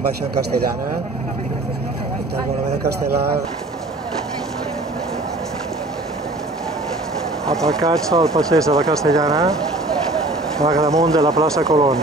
en baixa en castellana. Del Monument Castelar. Aparcats al passeig de la Castellana, a damunt de la plaça Colón.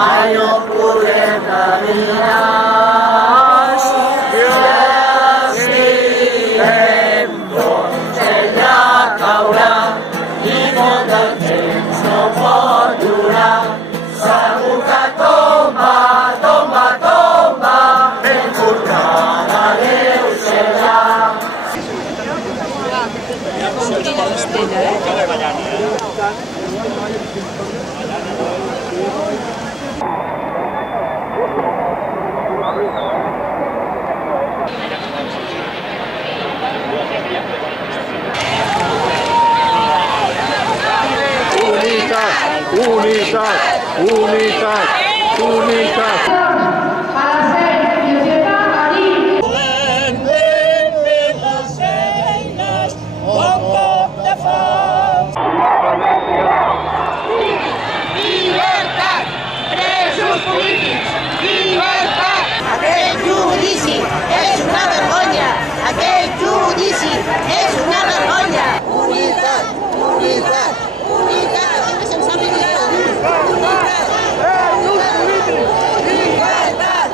Mai no podem caminar si estiguem bons, ella caurà i molt de temps no pot durar. Segur que tomba, tomba, tomba, ben portada Déu serà. Sortint a l'estella, Unitat, unitat, unitat. Aquest judici és una vergonya! Aquest judici és una vergonya! Unitat! Unitat! Unitat! Sense unitat! Unitat! Presos polítics! Llibertat!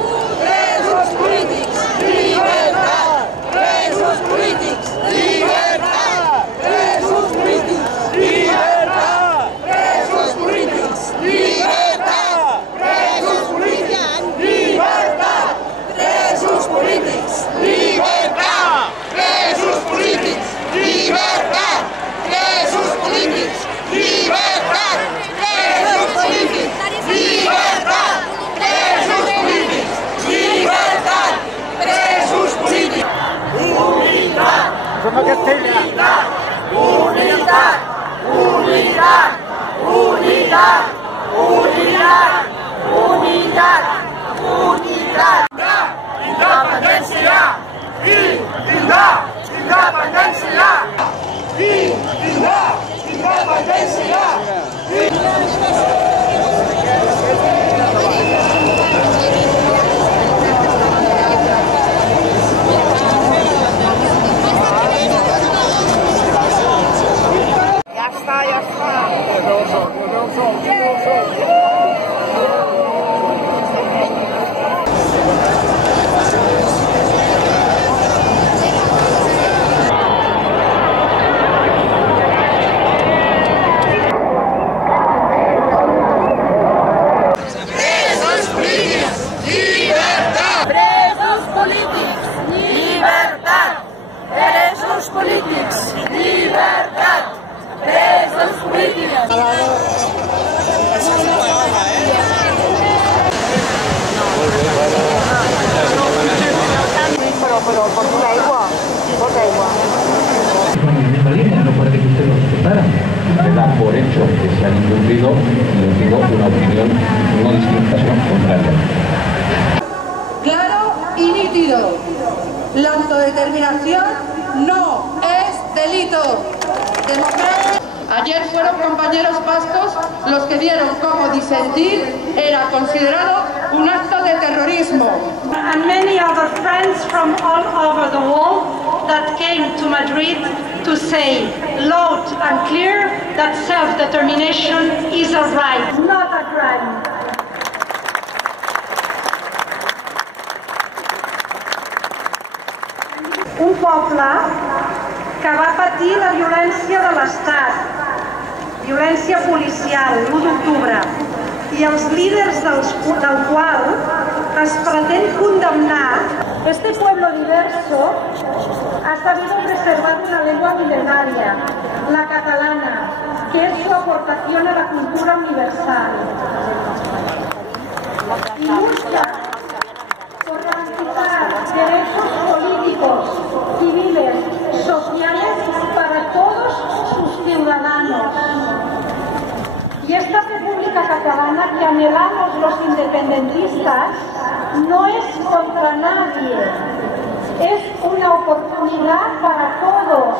se da por hecho que se han incumplido y les digo una opinión no distinta, sino contraria. Claro y nítido. La autodeterminación no es delito. Ayer fueron compañeros vascos los que vieron cómo disentir era considerado un acto de terrorismo. And many other friends from all over the world that came to Madrid to say loud and clear that self-determination is a right, not a crime. Un poble que va patir la violència de l'Estat, violència policial, l'1 d'octubre, i els líders del qual es pretén condemnar. Este pueblo diverso ha sabido preservar una lengua milenaria, la catalana, que es su aportación a la cultura universal. Y lucha por garantizar derechos políticos, civiles, sociales para todos sus ciudadanos. Y esta República Catalana que anhelamos los independentistas no es contra nadie, es una oportunidad para todos.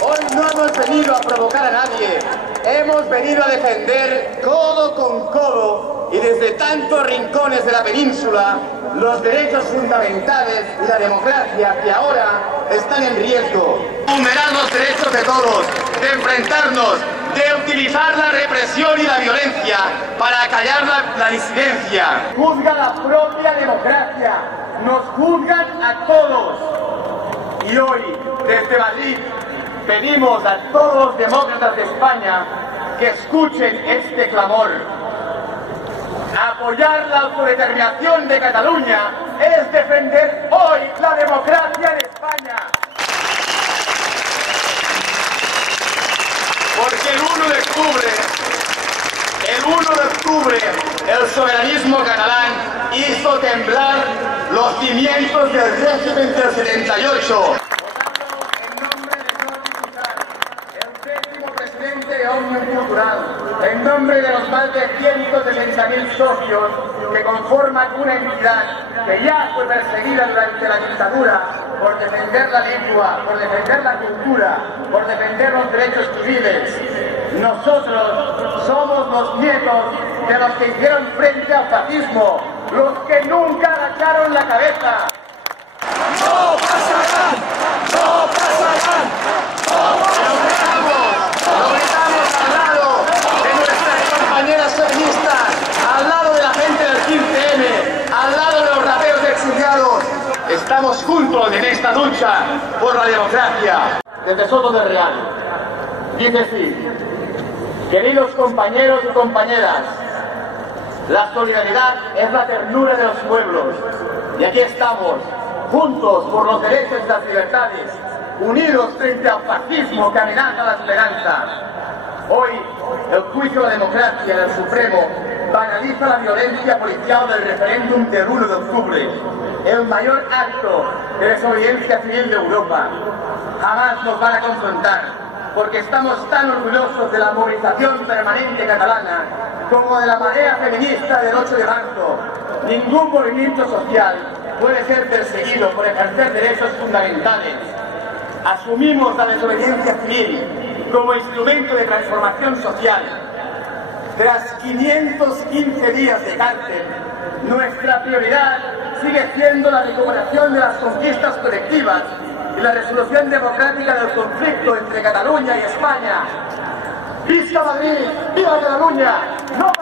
Hoy no hemos venido a provocar a nadie, hemos venido a defender codo con codo y desde tantos rincones de la península los derechos fundamentales y la democracia que ahora están en riesgo. Vulnerar los derechos de todos, de enfrentarnos, de utilizar la represión y la violencia para acallar la disidencia. Juzga la propia democracia, nos juzgan a todos. Y hoy, desde Madrid, pedimos a todos los demócratas de España que escuchen este clamor. Apoyar la autodeterminación de Cataluña es defender hoy la democracia en España. Porque el 1 de octubre, el soberanismo catalán hizo temblar los cimientos del régimen del 78. En nombre de los más de 160.000 socios que conforman una entidad que ya fue perseguida durante la dictadura por defender la lengua, por defender la cultura, por defender los derechos civiles, nosotros somos los nietos de los que hicieron frente al fascismo, los que nunca agacharon la cabeza. ¡No pasará! ¡No pasará! Al lado de la gente del 15M, al lado de los raperos exiliados, estamos juntos en esta lucha por la democracia. Desde Soto del Real, dice así: queridos compañeros y compañeras, la solidaridad es la ternura de los pueblos, y aquí estamos, juntos por los derechos y las libertades, unidos frente al fascismo que amenaza la esperanza. Hoy, el juicio de la democracia del Supremo banaliza la violencia policial del referéndum del 1 de octubre, el mayor acto de desobediencia civil de Europa. Jamás nos van a confrontar, porque estamos tan orgullosos de la movilización permanente catalana como de la marea feminista del 8 de marzo. Ningún movimiento social puede ser perseguido por ejercer derechos fundamentales. Asumimos la desobediencia civil como instrumento de transformación social. Tras 515 días de cárcel, nuestra prioridad sigue siendo la recuperación de las conquistas colectivas y la resolución democrática del conflicto entre Cataluña y España. ¡Visca Madrid! ¡Viva Cataluña! ¡No